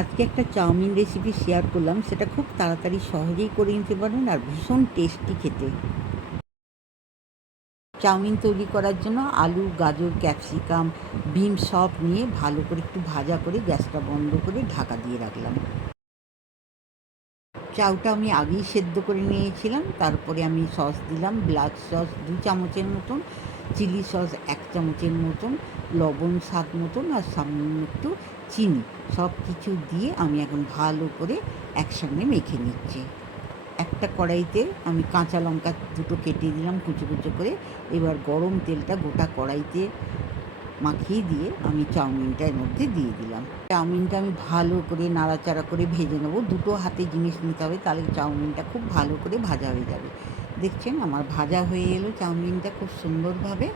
আজকে একটা chowmein recipe share করলাম, সেটা খুব তাড়াতাড়ি সহজেই করে নিতে পারেন আর ভীষণ টেস্টি খেতে। চাউমিন তৈরি করার জন্য আলু, গাজর, ক্যাপসিকাম, বিম সব নিয়ে ভালো করে একটু ভাজা করে গ্যাসটা বন্ধ করে ঢাকা দিয়ে রাখলাম। চাউটা আমি আগেই সেদ্ধ করে নিয়েছিলাম। তারপরে আমি সস দিলাম, ব্ল্যাক সস 2 চামচের মতন, চিলি সস 1 চামচের মতন, লবণ স্বাদ মতন আর সামান্য একটু চিনি। সব কিছু দিয়ে আমি এখন ভালো করে একসঙ্গে মেখে নিচ্ছি। একটা কড়াইতে আমি কাঁচা লঙ্কা দুটো কেটে দিলাম কুচো কুচো করে। এবার গরম তেলটা গোটা কড়াইতে মাখিয়ে দিয়ে আমি চাউমিনটা এর মধ্যে দিয়ে দিলাম। চাউমিনটা আমি ভালো করে নাড়াচাড়া করে ভেজে নেবো। দুটো হাতে জিনিস নিতে হবে, তাহলে চাউমিনটা খুব ভালো করে ভাজা হয়ে যাবে। দেখছেন আমার ভাজা হয়ে এলো চাউমিনটা খুব সুন্দরভাবে।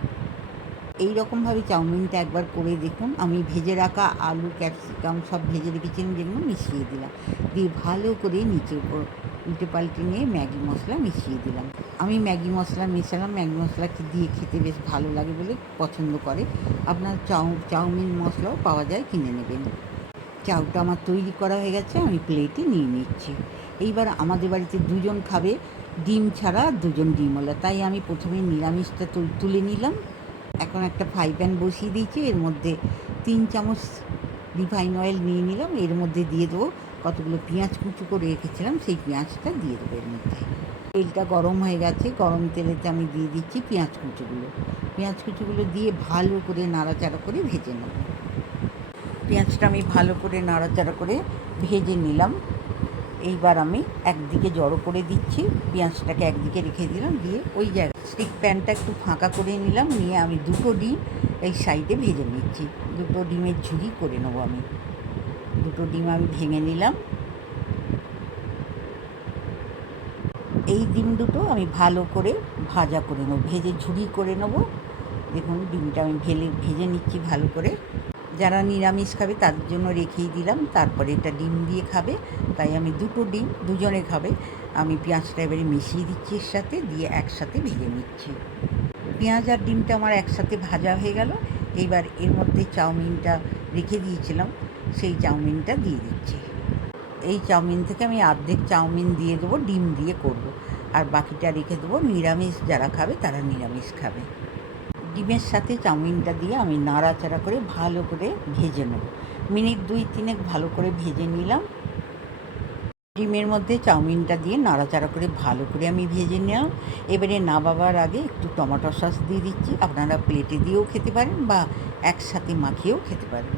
এই রকমভাবে চাউমিনটা একবার করে দেখুন। আমি ভেজে রাখা আলু, ক্যাপসিকাম সব ভেজে রেখেছিলাম যেগুলো, মিশিয়ে দিলাম। দিয়ে ভালো করে নিচের উপর উল্টে পাল্টে নিয়ে ম্যাগি মশলা মিশিয়ে দিলাম। আমি ম্যাগি মশলা মেশালাম। ম্যাগি মশলা দিয়ে খেতে বেশ ভালো লাগে বলে পছন্দ করে। আপনার চাউমিন মশলাও পাওয়া যায়, কিনে নেবেন। চাউটা আমার তৈরি করা হয়ে গেছে, আমি প্লেটে নিয়ে নিচ্ছি। এইবার আমাদের বাড়িতে দুজন খাবে, ডিম ছাড়া, দুজন ডিমওয়ালা, তাই আমি প্রথমে নিরামিষটা তুলে নিলাম। এখন একটা ফ্রাই প্যান বসিয়ে দিয়েছি, এর মধ্যে 3 চামচ রিফাইন অয়েল নিয়ে নিলাম। এর মধ্যে দিয়ে দেবো কতগুলো পেঁয়াজ কুচো করে রেখেছিলাম, সেই পেঁয়াজটা দিয়ে দেবো এর মধ্যে। তেলটা গরম হয়ে গেছে, গরম তেলেতে আমি দিয়ে দিচ্ছি পেঁয়াজ কুচোগুলো। পেঁয়াজ কুচোগুলো দিয়ে ভালো করে নাড়াচাড়া করে ভেজে নেব। পেঁয়াজটা আমি ভালো করে নাড়াচাড়া করে ভেজে নিলাম। এইবার আমি একদিকে জড়ো করে দিচ্ছি, পেঁয়াজটাকে একদিকে রেখে দিলাম, দিয়ে ওই জায়গায় স্টিক প্যানটা একটু ফাঁকা করে নিলাম। নিয়ে আমি দুটো ডিম এই সাইডে ভেজে নিচ্ছি। দুটো ডিমের ঝুড়ি করে নেবো আমি। দুটো ডিম আমি ভেঙে নিলাম। এই ডিম দুটো আমি ভালো করে ভাজা করে নেবো, ভেজে ঝুড়ি করে নেবো। দেখুন ডিমটা আমি ভেজে নিচ্ছি ভালো করে। যারা নিরামিষ খাবে তাদের জন্য রেখেই দিলাম, তারপরে এটা ডিম দিয়ে খাবে, তাই আমি দুটো ডিম দুজনে খাবে। আমি পেঁয়াজটা এবারে মিশিয়ে দিচ্ছি এর সাথে, দিয়ে একসাথে ভেজে নিচ্ছি। পেঁয়াজ আর ডিমটা আমার একসাথে ভাজা হয়ে গেল। এইবার এর মধ্যে চাউমিনটা রেখে দিয়েছিলাম, সেই চাউমিনটা দিয়ে দিচ্ছি। এই চাউমিন থেকে আমি অর্ধেক চাউমিন দিয়ে দেবো, ডিম দিয়ে করব, আর বাকিটা রেখে দেবো নিরামিষ যারা খাবে তারা নিরামিষ খাবে। ডিমের সাথে চাউমিনটা দিয়ে আমি নাড়াচাড়া করে ভালো করে ভেজে নেব। মিনিট 2-3 ভালো করে ভেজে নিলাম। ডিমের মধ্যে চাউমিনটা দিয়ে নাড়াচাড়া করে ভালো করে আমি ভেজে নিলাম। এবারে নামাবার আগে একটু টমেটো সস দিয়ে দিচ্ছি। আপনারা প্লেটে দিয়েও খেতে পারেন বা একসাথে মাখিয়েও খেতে পারেন।